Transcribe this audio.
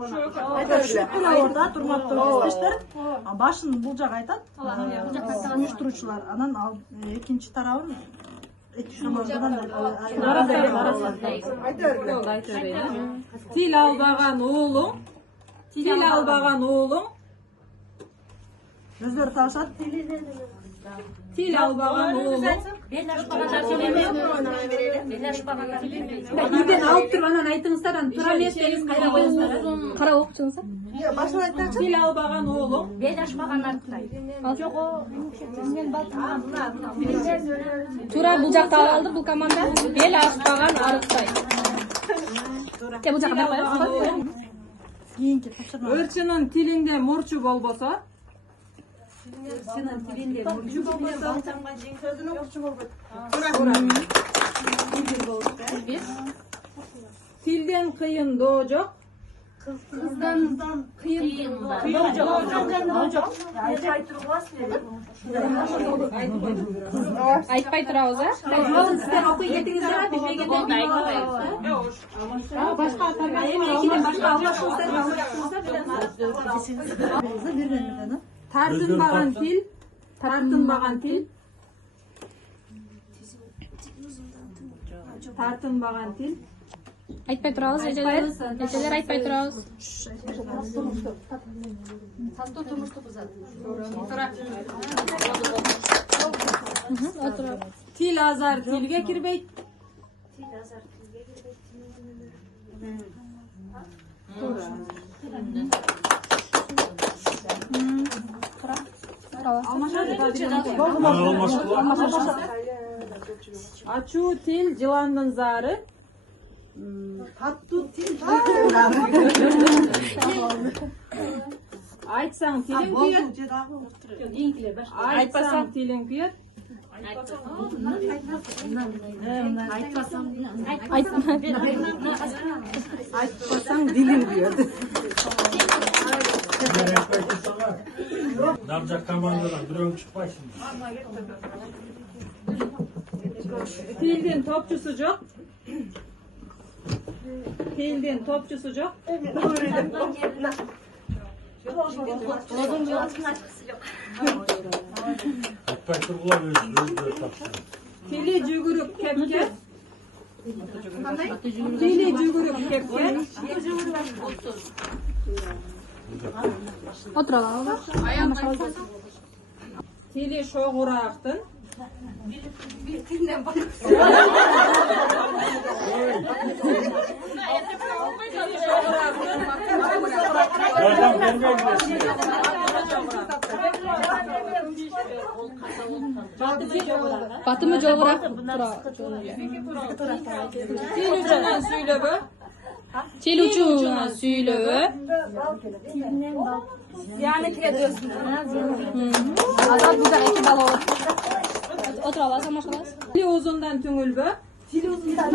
Шүкүр орда турмактуу кездештер. Башын бул жак айтат. Уюштуруучулар. Анан экинчи тарабын Til albagan oğlum. Өздөрү табышат. Til albagan oğlum. Үйден алып туруп анан айтыңыздар, анан тура эмес деңиз кайра коесуздар. Кара окучуңуздар. Башын айтачы. Til albagan oğlum. Бел ашпаган арыктай. Жок, мен Тура бул жакта алды бул команда. Бел ашпаган арыктай. Бул жакка коебуз. Кийинки тапшырма. Өрчүнүн тилинде мурчу болбосо. Өрчүнүн тилинде мурчу болбосо. Сөзүнүн мурчу болбойт. Tilden kıyın жок. кыздан кыйын жок. Айтпай турабыз, Сиздер окуй кетиңиздер, билбегенде башка тартынбаган тил. айтпай турабыз, эжелер айтпай турабыз. Тастоо турмушту бузат. Til azar tilge kirбейт. Ачуу тил жыландын зары. Таттуу тил. Айтсаң тилиң күйөт. Айтпасаң тилиң күйөт. Айтпасаң дилиң күйөт. Намжак командадан бирөөң чыкпайсың. Тилдин топчусу жок. Айтпай тургула өзү тапшыр. Tili жүгүрүп кепке. Отуралабыз. Tili şoğuraqtın. Yardım vermeyin. Батымы жогураак. Til ucundan süylöbü. Тил учуна сүйлөбү. Зияны кире диyorsun. Азат бул жак 2 балл болот. Отурабыз, амашабыз. Tili uzundan tüngülbü. Тил узундан